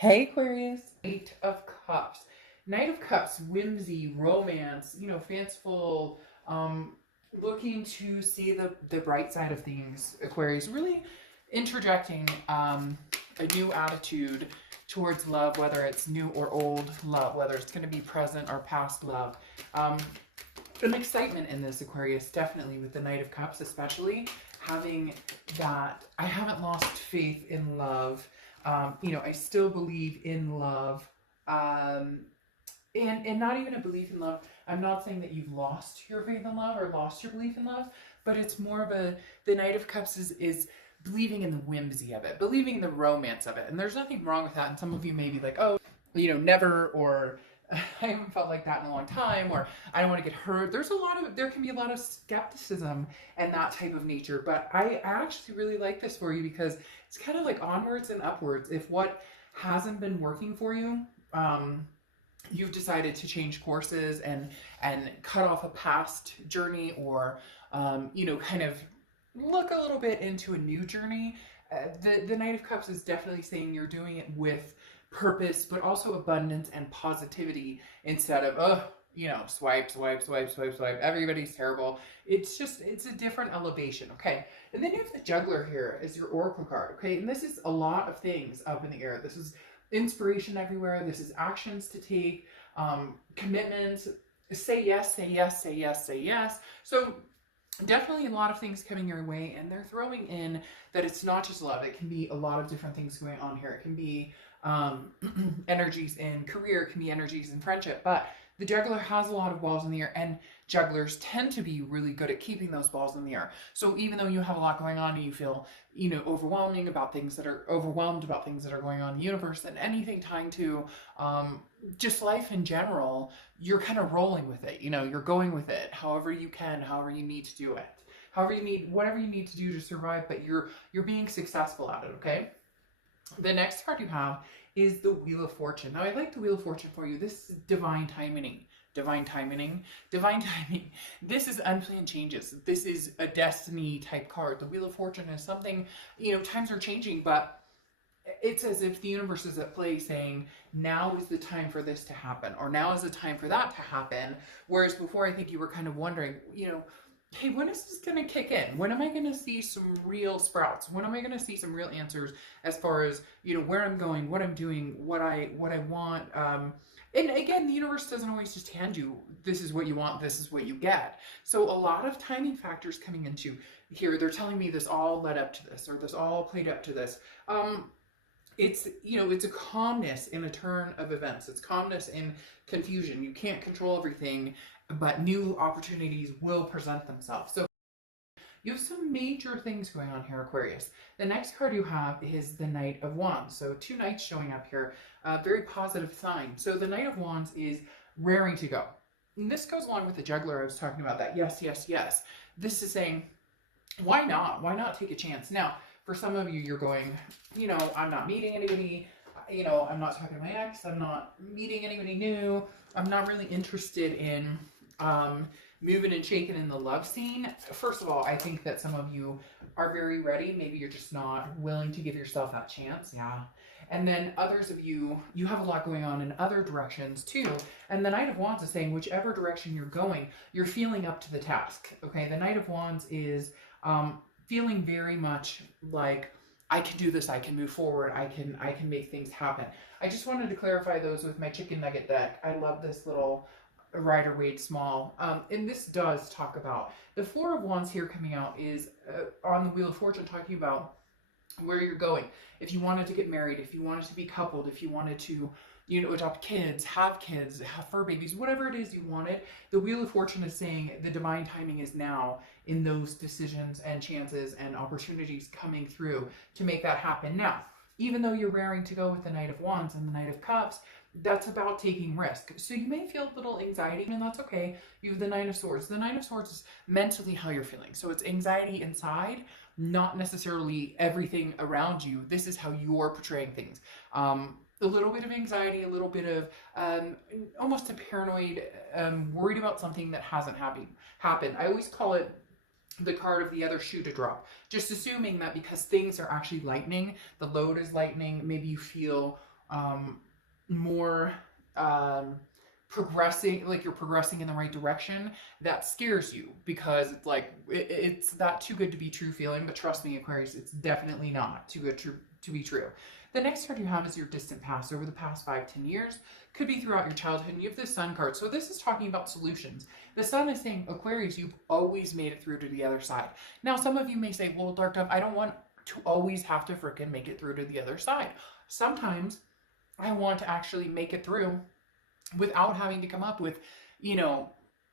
Hey Aquarius, Knight of Cups. Knight of Cups, whimsy, romance, fanciful, looking to see the bright side of things, Aquarius. Really interjecting a new attitude towards love, whether it's new or old love, whether it's going to be present or past love. An excitement in this, Aquarius, definitely with the Knight of Cups, especially having that I haven't lost faith in love. I still believe in love. And not even a belief in love. I'm not saying that you've lost your faith in love or lost your belief in love, but it's more of the Knight of Cups is believing in the whimsy of it, believing in the romance of it. And there's nothing wrong with that. And some of you may be like, oh, never, or I haven't felt like that in a long time, or I don't want to get hurt. There can be a lot of skepticism and that type of nature, but I actually really like this for you because it's kind of like onwards and upwards. If what hasn't been working for you, you've decided to change courses and cut off a past journey, or kind of look a little bit into a new journey. The Knight of Cups is definitely saying you're doing it with purpose, but also abundance and positivity, instead of swipe, swipe, swipe, swipe, swipe, everybody's terrible. It's a different elevation. Okay, and then you have the Juggler here as your oracle card. Okay, and this is a lot of things up in the air. This is inspiration everywhere. This is actions to take, commitments. Say yes, say yes, say yes, say yes. So definitely a lot of things coming your way, and they're throwing in that it's not just love. It can be a lot of different things going on here. It can be energies in career, it can be energies in friendship, but the Juggler has a lot of balls in the air, and jugglers tend to be really good at keeping those balls in the air. So even though you have a lot going on and you feel overwhelmed about things that are going on in the universe, and anything tying to just life in general, you're kind of rolling with it. You're going with it however you can, however you need to do it, whatever you need to do to survive, but you're being successful at it. Okay, the next card you have is the Wheel of Fortune. Now, I like the Wheel of Fortune for you. This is divine timing. Divine timing. Divine timing. This is unplanned changes. This is a destiny type card. The Wheel of Fortune is something, times are changing, but it's as if the universe is at play saying, now is the time for this to happen, or now is the time for that to happen. Whereas before, I think you were kind of wondering, hey, when is this going to kick in? When am I going to see some real sprouts? When am I going to see some real answers as far as, where I'm going, what I'm doing, what I want? And again, the universe doesn't always just hand you, this is what you want, this is what you get. So a lot of timing factors coming into here. They're telling me this all led up to this, or this all played up to this. It's a calmness in a turn of events. It's calmness in confusion. You can't control everything, but new opportunities will present themselves. So you have some major things going on here, Aquarius. The next card you have is the Knight of Wands. So two knights showing up here, very positive sign. So the Knight of Wands is raring to go. And this goes along with the Juggler I was talking about, that yes, yes, yes. This is saying, why not? Why not take a chance? Now, for some of you, you're going, I'm not meeting anybody. I'm not talking to my ex. I'm not meeting anybody new. I'm not really interested in moving and shaking in the love scene. First of all, I think that some of you are very ready. Maybe you're just not willing to give yourself that chance. Yeah. And then others of you, you have a lot going on in other directions too. And the Knight of Wands is saying, whichever direction you're going, you're feeling up to the task. Okay. The Knight of Wands is feeling very much like, I can do this, I can move forward, I can make things happen. I just wanted to clarify those with my chicken nugget deck. I love this little Rider-Waite Small. And this does talk about the Four of Wands here coming out is on the Wheel of Fortune, talking about where you're going. If you wanted to get married, if you wanted to be coupled, if you wanted to, adopt kids, have fur babies, whatever it is you wanted, the Wheel of Fortune is saying the divine timing is now in those decisions and chances and opportunities coming through to make that happen. Now, even though you're raring to go with the Knight of Wands and the Knight of Cups, that's about taking risk. So you may feel a little anxiety, and that's okay. You have the Nine of Swords. The Nine of Swords is mentally how you're feeling. So it's anxiety inside, not necessarily everything around you. This is how you're portraying things. A little bit of anxiety, a little bit of almost a paranoid, worried about something that hasn't happened. I always call it the card of the other shoe to drop. Just assuming that because things are actually lightening, the load is lightening, maybe you feel more progressing, like you're progressing in the right direction, that scares you because it's like it's that too good to be true feeling. But trust me, Aquarius, it's definitely not too good to be true. The next card you have is your distant past, over the past 5-10 years. Could be throughout your childhood. And you have the Sun card. So this is talking about solutions. The Sun is saying, Aquarius, you've always made it through to the other side. Now, some of you may say, well, Dark Dove, I don't want to always have to freaking make it through to the other side. Sometimes I want to actually make it through without having to come up with, you know,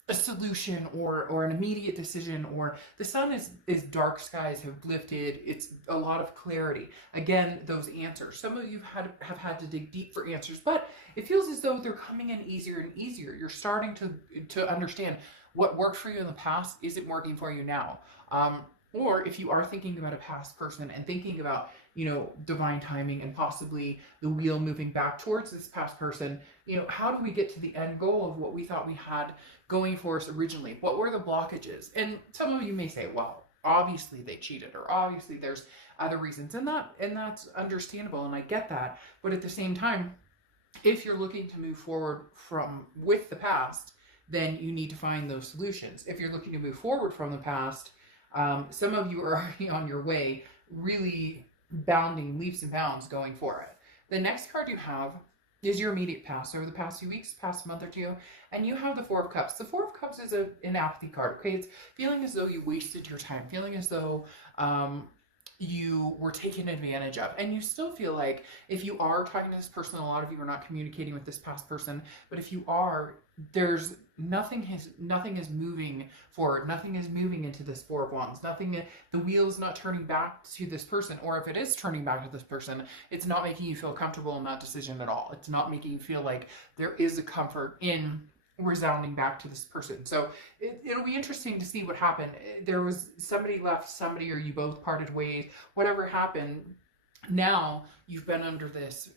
a solution or an immediate decision. Or the Sun is dark skies have lifted. It's a lot of clarity. Again, those answers. Some of you have had to dig deep for answers, but it feels as though they're coming in easier and easier. You're starting to understand what worked for you in the past isn't working for you now. Or if you are thinking about a past person and thinking about, you know, divine timing and possibly the wheel moving back towards this past person, you know, how do we get to the end goal of what we thought we had going for us originally? What were the blockages? And some of you may say, well, obviously they cheated, or obviously there's other reasons, and that's understandable, and I get that. But at the same time, if you're looking to move forward with the past, then you need to find those solutions. If you're looking to move forward from the past, some of you are already on your way, really bounding leaps and bounds going for it. The next card you have is your immediate past, over the past few weeks, past month or two, and you have the Four of Cups. The Four of Cups is an apathy card, okay? It's feeling as though you wasted your time, feeling as though you were taken advantage of. And you still feel like if you are talking to this person, a lot of you are not communicating with this past person, but if you are, there's nothing is moving forward. Nothing is moving into this Four of Wands. The wheel's not turning back to this person, or if it is turning back to this person, it's not making you feel comfortable in that decision at all. It's not making you feel like there is a comfort in resounding back to this person. So it'll be interesting to see what happened. There was somebody left somebody, or you both parted ways, whatever happened. Now you've been under this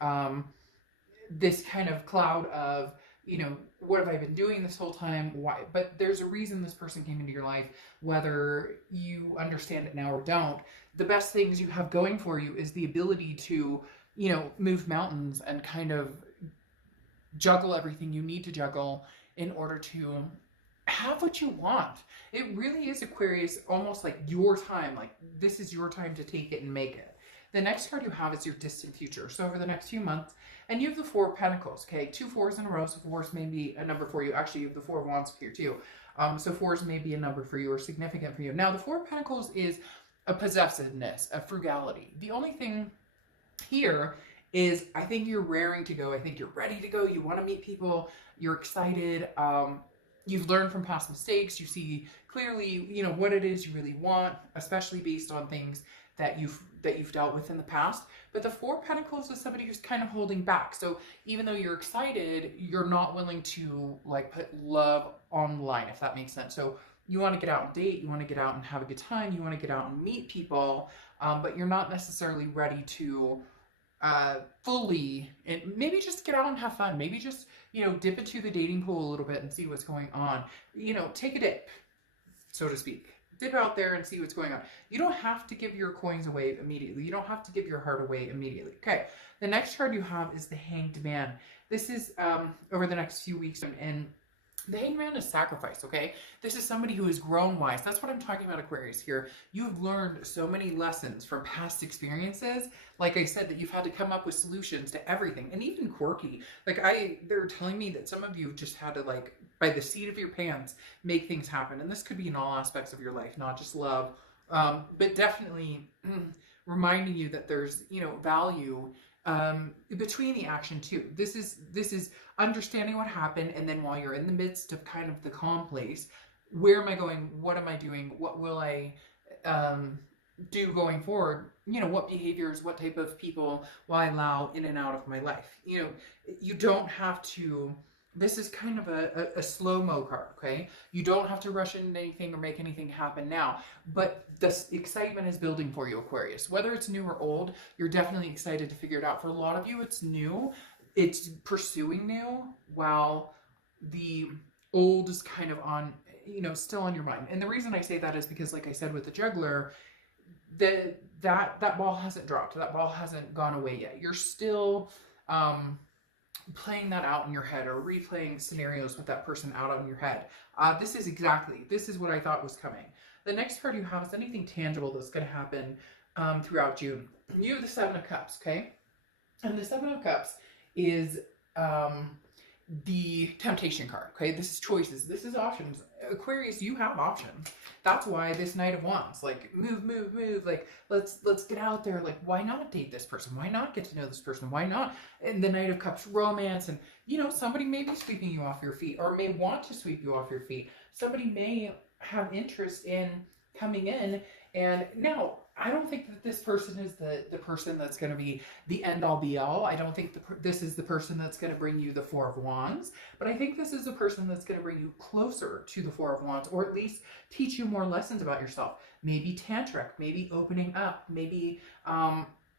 kind of cloud of, you know, what have I been doing this whole time? Why? But there's a reason this person came into your life, whether you understand it now or don't. The best things you have going for you is the ability to, you know, move mountains and kind of juggle everything you need to juggle in order to have what you want. It really is, Aquarius, almost like your time. Like, this is your time to take it and make it. The next card you have is your distant future. So over the next few months, and you have the Four of Pentacles, okay? 2 4s in a row, so 4s may be a number for you. Actually, you have the Four of Wands here too. So 4s may be a number for you or significant for you. Now, the Four of Pentacles is a possessiveness, a frugality. The only thing here is I think you're raring to go. I think you're ready to go. You want to meet people. You're excited. You've learned from past mistakes. You see clearly, you know, what it is you really want, especially based on things that you've dealt with in the past. But the Four of Pentacles is somebody who's kind of holding back. So even though you're excited, you're not willing to like put love on the line, if that makes sense. So you want to get out and date, you want to get out and have a good time, you want to get out and meet people, but you're not necessarily ready to fully, and maybe just get out and have fun. Maybe just, you know, dip into the dating pool a little bit and see what's going on. You know, take a dip, so to speak. Dip out there and see what's going on. You don't have to give your coins away immediately. You don't have to give your heart away immediately. Okay, the next card you have is the Hanged Man. This is over the next few weeks, and the Hanged Man is sacrifice, okay? This is somebody who has grown wise. That's what I'm talking about, Aquarius, here. You've learned so many lessons from past experiences. Like I said, that you've had to come up with solutions to everything, and even quirky. Like, they're telling me that some of you just had to, like, by the seat of your pants, make things happen. And this could be in all aspects of your life, not just love, but definitely reminding you that there's, you know, value between the action too. This is understanding what happened, and then while you're in the midst of kind of the calm place, where am I going? What am I doing? What will I do going forward? You know, what behaviors, what type of people will I allow in and out of my life? You know, you don't have to. This is kind of a slow-mo card, okay? You don't have to rush into anything or make anything happen now, but the excitement is building for you, Aquarius. Whether it's new or old, you're definitely excited to figure it out. For a lot of you, it's new. It's pursuing new, while the old is kind of on, you know, still on your mind. And the reason I say that is because, like I said with the juggler, that ball hasn't dropped. That ball hasn't gone away yet. You're still playing that out in your head or replaying scenarios with that person out in your head. This is what I thought was coming. The next card you have is anything tangible that's going to happen throughout June. You have the Seven of Cups, okay? And the Seven of Cups is the temptation card, okay? This is choices. This is options. Aquarius, you have options. That's why this Knight of Wands, like move. Like let's get out there. Like why not date this person? Why not get to know this person? Why not? And the Knight of Cups, romance, and you know somebody may be sweeping you off your feet or may want to sweep you off your feet. Somebody may have interest in coming in, and now I don't think that this person is the person that's going to be the end-all be-all. I don't think this is the person that's going to bring you the Four of Wands, but I think this is a person that's going to bring you closer to the Four of Wands, or at least teach you more lessons about yourself. Maybe tantric, maybe opening up, maybe,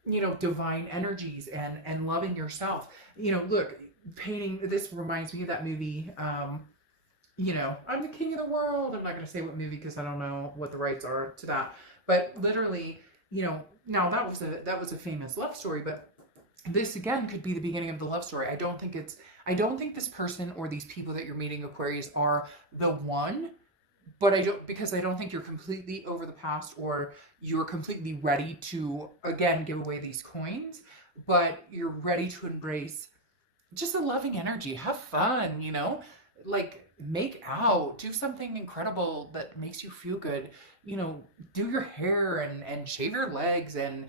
you know, divine energies and loving yourself. You know, look, painting, this reminds me of that movie, you know, I'm the king of the world. I'm not going to say what movie because I don't know what the rights are to that. But literally, you know, now that was a famous love story, but this again could be the beginning of the love story. I don't think this person or these people that you're meeting, Aquarius, are the one, but because I don't think you're completely over the past or you're completely ready to, again, give away these coins, but you're ready to embrace just a loving energy. Have fun, you know, like make out, do something incredible that makes you feel good. You know, do your hair and shave your legs and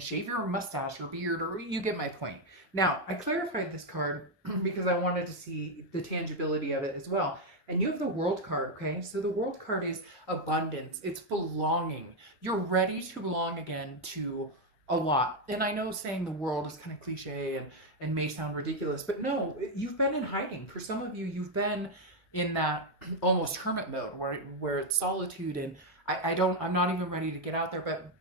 shave your mustache or beard, or you get my point. Now, I clarified this card because I wanted to see the tangibility of it as well. And you have the World card, okay? So the World card is abundance. It's belonging. You're ready to belong again to a lot. And I know saying the world is kind of cliche and may sound ridiculous, but no, you've been in hiding. For some of you, you've been in that almost hermit mode where it's solitude, and I'm not even ready to get out there, but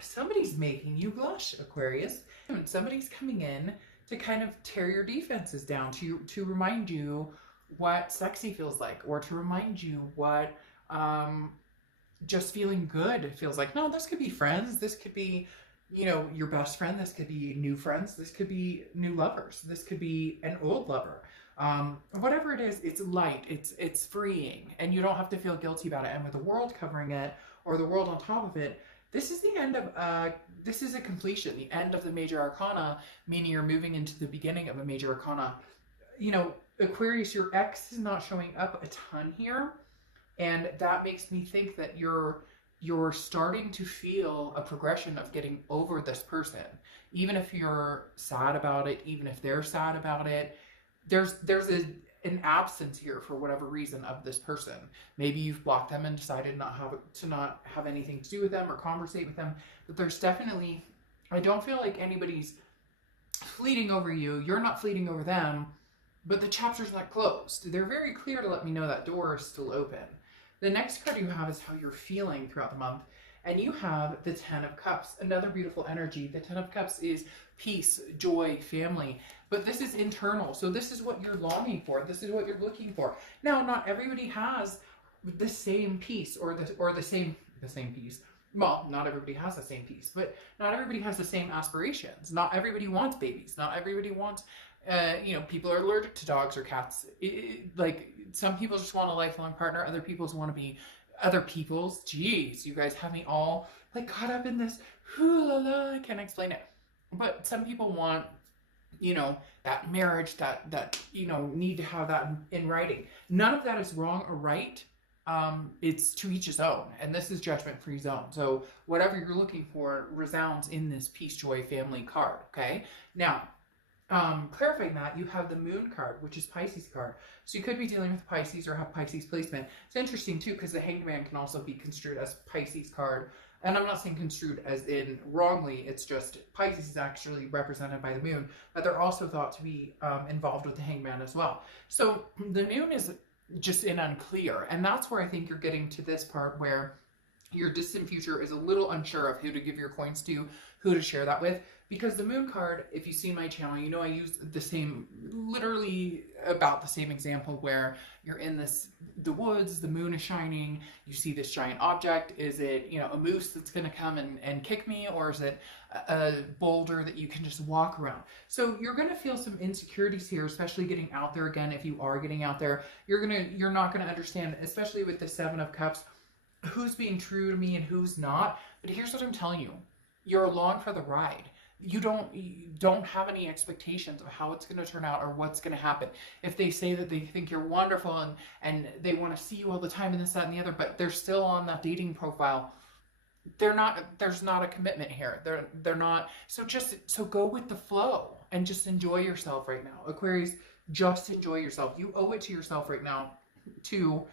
somebody's making you blush, Aquarius. And somebody's coming in to kind of tear your defenses down, to remind you what sexy feels like, or to remind you what just feeling good feels like. No, this could be friends. This could be, you know, your best friend. This could be new friends. This could be new lovers. This could be an old lover. Whatever it is, it's light, it's freeing, and you don't have to feel guilty about it. And with the world covering it, or the world on top of it, this is the end of, this is a completion, the end of the major arcana, meaning you're moving into the beginning of a major arcana. You know, Aquarius, your ex is not showing up a ton here, and that makes me think that you're starting to feel a progression of getting over this person. Even if you're sad about it, even if they're sad about it, there's an absence here for whatever reason of this person. Maybe you've blocked them and decided not have anything to do with them or conversate with them. But there's definitely, I don't feel like anybody's fleeting over you. You're not fleeting over them, but the chapter's not closed. They're very clear to let me know that door is still open. The next card you have is how you're feeling throughout the month. And you have the Ten of Cups, another beautiful energy. The Ten of Cups is peace, joy, family. But this is internal. So this is what you're longing for. This is what you're looking for. Now, not everybody has the same peace or the same peace. Well, not everybody has the same peace, but not everybody has the same aspirations. Not everybody wants babies. Not everybody wants, you know, people are allergic to dogs or cats. Like some people just want a lifelong partner. Other people want to be geez, you guys have me all like caught up in this hoo la la, I can't explain it. But some people want, you know, that marriage, that you know, need to have that in writing. None of that is wrong or right. It's to each his own, and this is judgment-free zone. So whatever you're looking for resounds in this peace, joy, family card. Okay, now clarifying that, you have the Moon card, which is Pisces card. So you could be dealing with Pisces or have Pisces placement. It's interesting too, because the Hanged Man can also be construed as Pisces card. And I'm not saying construed as in wrongly, it's just Pisces is actually represented by the Moon, but they're also thought to be involved with the Hanged Man as well. So the Moon is just in unclear. And that's where I think you're getting to this part where your distant future is a little unsure of who to give your coins to, who to share that with. Because the Moon card, if you see my channel, you know I use the same, literally about the same example where you're in this the woods, the moon is shining, you see this giant object. Is it, you know, a moose that's going to come and kick me, or is it a boulder that you can just walk around? So you're going to feel some insecurities here, especially getting out there again. If you are getting out there, you're not going to understand, especially with the Seven of Cups, who's being true to me and who's not. But here's what I'm telling you. You're along for the ride. You don't have any expectations of how it's going to turn out or what's going to happen. If they say that they think you're wonderful and they want to see you all the time and this, that, and the other, but they're still on that dating profile, there's not a commitment here. They're not. So go with the flow and just enjoy yourself right now. Aquarius, just enjoy yourself. You owe it to yourself right now to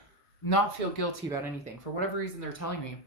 not feel guilty about anything. For whatever reason they're telling me,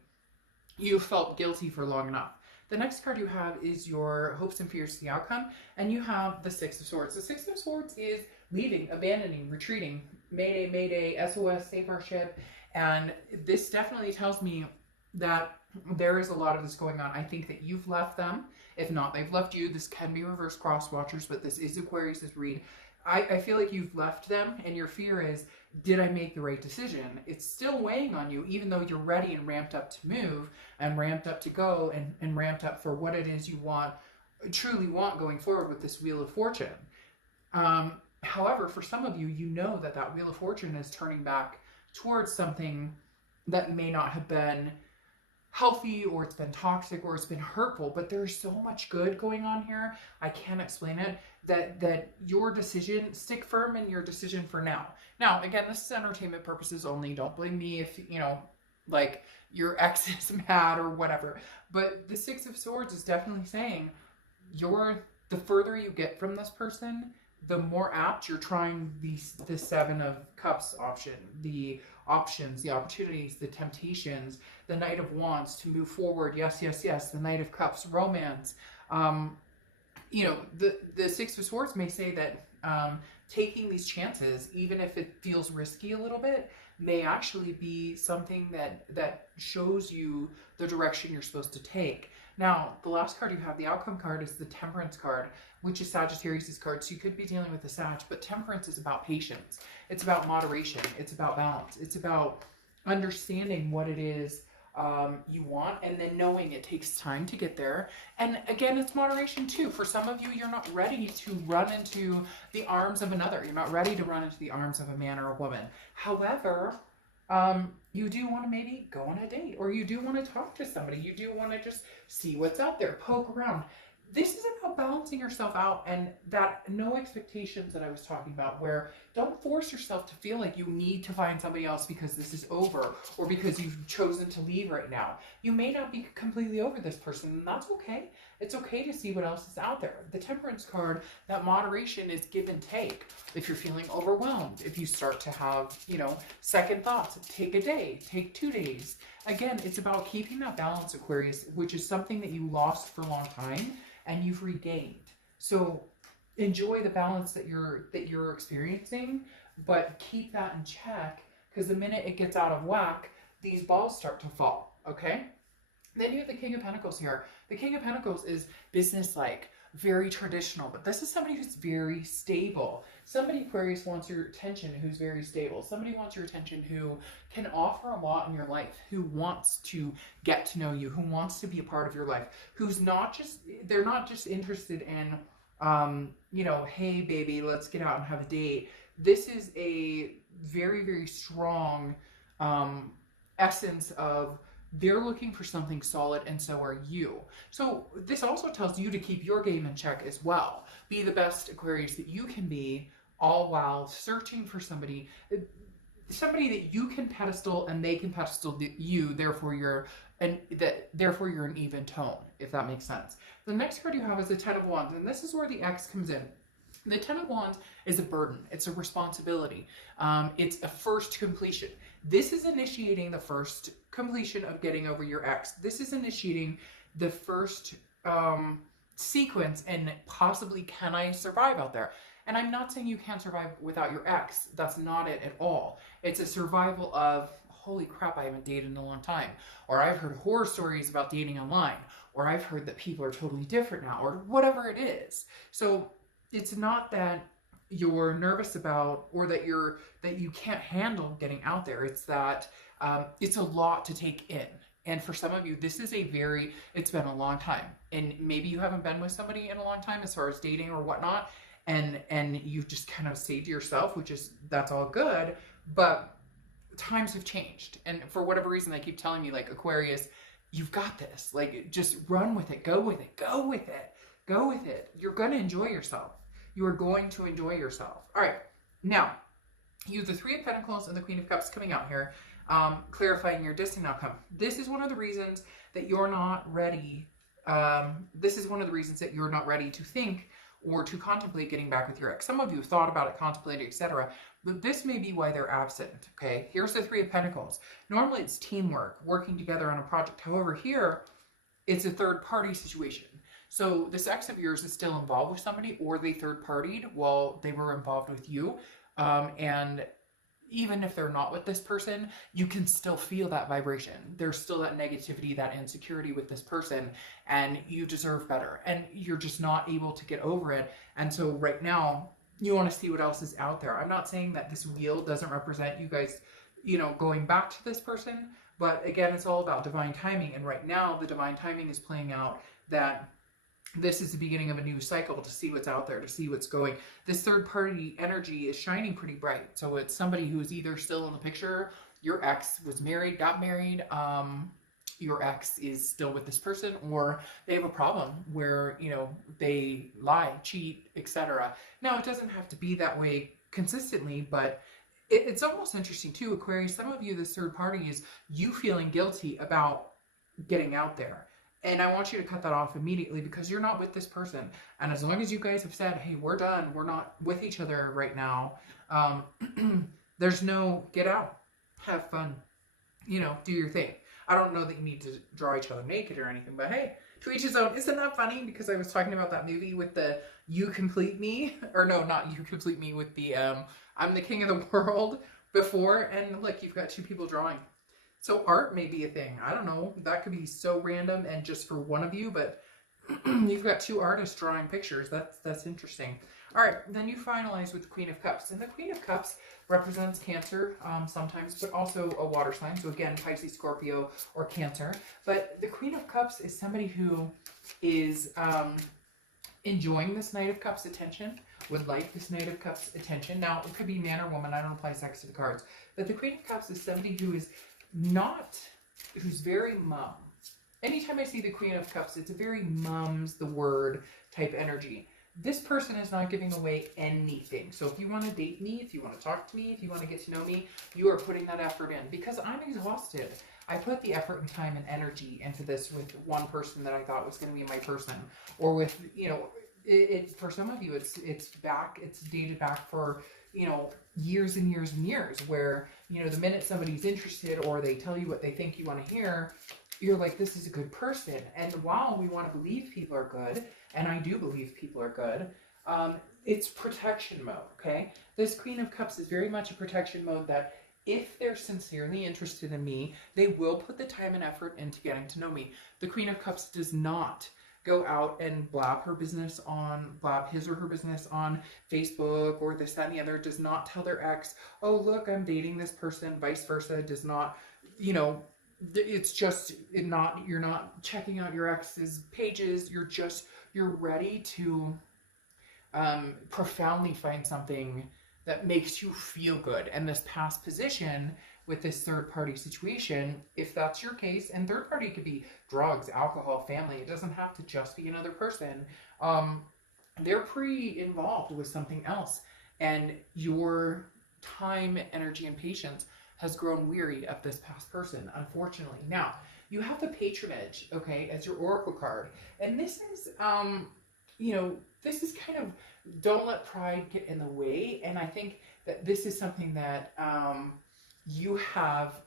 you felt guilty for long enough. The next card you have is your hopes and fears to the outcome, and you have the Six of Swords. The Six of Swords is leaving, abandoning, retreating, mayday, mayday, SOS, save our ship, and this definitely tells me that there is a lot of this going on. I think that you've left them. If not, they've left you. This can be reverse cross watchers, but this is Aquarius's read. I feel like you've left them, and your fear is, did I make the right decision? It's still weighing on you, even though you're ready and ramped up to move and ramped up to go and ramped up for what it is you want, truly want going forward with this Wheel of Fortune. However, for some of you, you know that that Wheel of Fortune is turning back towards something that may not have been healthy, or it's been toxic, or it's been hurtful, but there's so much good going on here. I can't explain it. That your decision, stick firm in your decision for now. Now, again, this is entertainment purposes only. Don't blame me if, you know, like your ex is mad or whatever. But the Six of Swords is definitely saying the further you get from this person, the more apt you're trying the Seven of Cups option, the options, the opportunities, the temptations, the Knight of Wands to move forward. Yes, yes, yes. The Knight of Cups, romance. You know, the Six of Swords may say that taking these chances, even if it feels risky a little bit, may actually be something that shows you the direction you're supposed to take. Now, the last card you have, the outcome card, is the Temperance card, which is Sagittarius' card. So you could be dealing with a Sag, but Temperance is about patience. It's about moderation. It's about balance. It's about understanding what it is you want, and then knowing it takes time to get there. And again, it's moderation too. For some of you, you're not ready to run into the arms of another. You're not ready to run into the arms of a man or a woman. However, you do want to maybe go on a date, or you do want to talk to somebody. You do want to just see what's out there, poke around. This is about balancing yourself out, and that no expectations that I was talking about, where don't force yourself to feel like you need to find somebody else because this is over, or because you've chosen to leave right now. You may not be completely over this person, and that's okay. It's okay to see what else is out there. The Temperance card, that moderation is give and take. If you're feeling overwhelmed, if you start to have, you know, second thoughts, take a day, take 2 days. Again, it's about keeping that balance, Aquarius, which is something that you lost for a long time and you've regained. So enjoy the balance that you're experiencing, but keep that in check, because the minute it gets out of whack, these balls start to fall, okay? Then you have the King of Pentacles here. The King of Pentacles is business-like, very traditional, but this is somebody who's very stable. Somebody, Aquarius, wants your attention who's very stable. Somebody wants your attention who can offer a lot in your life, who wants to get to know you, who wants to be a part of your life, who's not just, they're not just interested in, you know, hey, baby, let's get out and have a date. This is a very, very strong essence of they're looking for something solid, and so are you. So this also tells you to keep your game in check as well. Be the best Aquarius that you can be, all while searching for somebody that you can pedestal and they can pedestal you. Therefore, you're an even tone, if that makes sense. The next card you have is the Ten of Wands, and this is where the X comes in. The Ten of Wands is a burden. It's a responsibility. It's a first completion. This is initiating the first completion of getting over your ex. This is initiating the first sequence and possibly, can I survive out there? And I'm not saying you can't survive without your ex. That's not it at all. It's a survival of, holy crap, I haven't dated in a long time. Or I've heard horror stories about dating online. Or I've heard that people are totally different now. Or whatever it is. So it's not that you're nervous about, or that you can't handle getting out there. It's that it's a lot to take in. And for some of you, this is it's been a long time. And maybe you haven't been with somebody in a long time as far as dating or whatnot. And you've just kind of stayed to yourself, that's all good. But times have changed. And for whatever reason, they keep telling me, like, Aquarius, you've got this. Like, just run with it. Go with it. Go with it. Go with it. You're going to enjoy yourself. You are going to enjoy yourself. All right. Now, you have the Three of Pentacles and the Queen of Cups coming out here, clarifying your distant outcome. This is one of the reasons that you're not ready. This is one of the reasons that you're not ready to think or to contemplate getting back with your ex. Some of you have thought about it, contemplated, etc. But this may be why they're absent, okay? Here's the Three of Pentacles. Normally it's teamwork, working together on a project. However, here, it's a third-party situation. So this ex of yours is still involved with somebody, or they third-partied while they were involved with you. And even if they're not with this person, you can still feel that vibration. There's still that negativity, that insecurity with this person, and you deserve better. And you're just not able to get over it. And so right now, you want to see what else is out there. I'm not saying that this wheel doesn't represent you guys, going back to this person. But again, it's all about divine timing. And right now, the divine timing is playing out that this is the beginning of a new cycle, to see what's out there, to see what's going. This third party energy is shining pretty bright. So it's somebody who's either still in the picture, your ex was married, got married, your ex is still with this person, or they have a problem where, they lie, cheat, etc. Now, it doesn't have to be that way consistently, but it's almost interesting too, Aquarius. Some of you, this third party is you feeling guilty about getting out there. And I want you to cut that off immediately, because you're not with this person. And as long as you guys have said, hey, we're done, we're not with each other right now, there's no get out, have fun, do your thing. I don't know that you need to draw each other naked or anything, but hey, to each his own. Isn't that funny? Because I was talking about that movie with the You Complete Me, or no, not You Complete Me, with the I'm the King of the World before, and look, you've got two people drawing. So art may be a thing. I don't know. That could be so random and just for one of you, but you've got two artists drawing pictures. That's interesting. All right, then you finalize with the Queen of Cups. And the Queen of Cups represents Cancer sometimes, but also a water sign. So again, Pisces, Scorpio, or Cancer. But the Queen of Cups is somebody who is enjoying this Knight of Cups attention, would like this Knight of Cups attention. Now, it could be man or woman. I don't apply sex to the cards. But the Queen of Cups is somebody who is who's very mum. Anytime I see the Queen of Cups, it's a very mum's the word type energy. This person is not giving away anything. So if you want to date me, if you want to talk to me, if you want to get to know me, you are putting that effort in, because I'm exhausted. I put the effort and time and energy into this with one person that I thought was going to be my person, or with, for some of you, it's dated back for, years and years and years, where, the minute somebody's interested or they tell you what they think you want to hear, you're like, this is a good person. And while we want to believe people are good, and I do believe people are good, it's protection mode, okay? This Queen of Cups is very much a protection mode, that if they're sincerely interested in me, they will put the time and effort into getting to know me. The Queen of Cups does not go out and blab his or her business on Facebook or this, that, and the other. Does not tell their ex, oh, look, I'm dating this person, vice versa. Does not, it's just you're not checking out your ex's pages. You're ready to profoundly find something that makes you feel good. And this past position with this third-party situation, if that's your case, and third-party could be drugs, alcohol, family, it doesn't have to just be another person, they're pre-involved with something else, and your time, energy, and patience has grown weary of this past person, unfortunately. Now, you have the Patronage, okay, as your oracle card, and this is, this is kind of, don't let pride get in the way, and I think that this is something that you have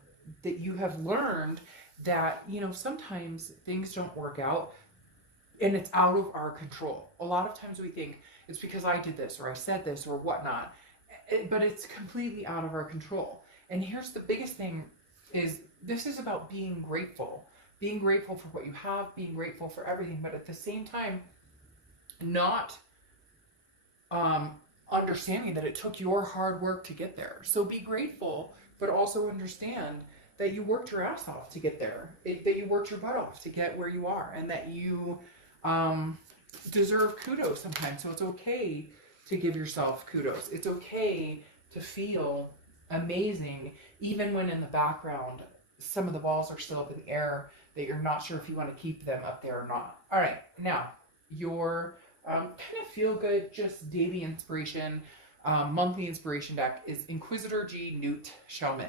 learned, that, sometimes things don't work out and it's out of our control. A lot of times we think it's because I did this or I said this or whatnot, but it's completely out of our control. And here's the biggest thing, is this is about being grateful for what you have, being grateful for everything, but at the same time, not understanding that it took your hard work to get there. So be grateful, but also understand that you worked your ass off to get there, that you worked your butt off to get where you are, and that you deserve kudos sometimes. So it's okay to give yourself kudos. It's okay to feel amazing, even when in the background some of the balls are still up in the air, that you're not sure if you want to keep them up there or not. All right, now your kind of feel good, just daily inspiration, monthly inspiration deck is Inquisitor G Newt Shaman.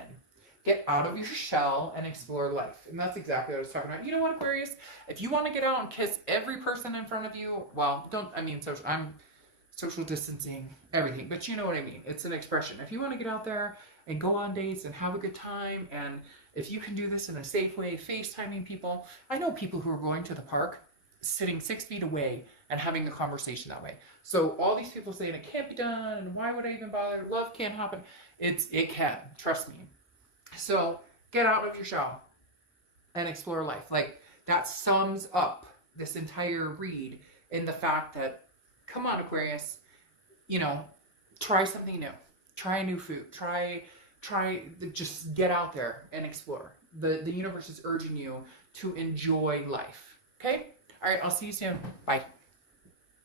Get out of your shell and explore life. And that's exactly what I was talking about. You know what, Aquarius? If you want to get out and kiss every person in front of you, well, I'm social distancing, everything, but you know what I mean. It's an expression. If you want to get out there and go on dates and have a good time, and if you can do this in a safe way, FaceTiming people. I know people who are going to the park, sitting 6 feet away and having a conversation that way. So all these people saying it can't be done, and why would I even bother? Love can't happen. It can, trust me. So get out of your shell and explore life. Like, that sums up this entire read in the fact that, come on, Aquarius, you know, try something new. Try a new food. Just get out there and explore. The universe is urging you to enjoy life. Okay? All right, I'll see you soon. Bye.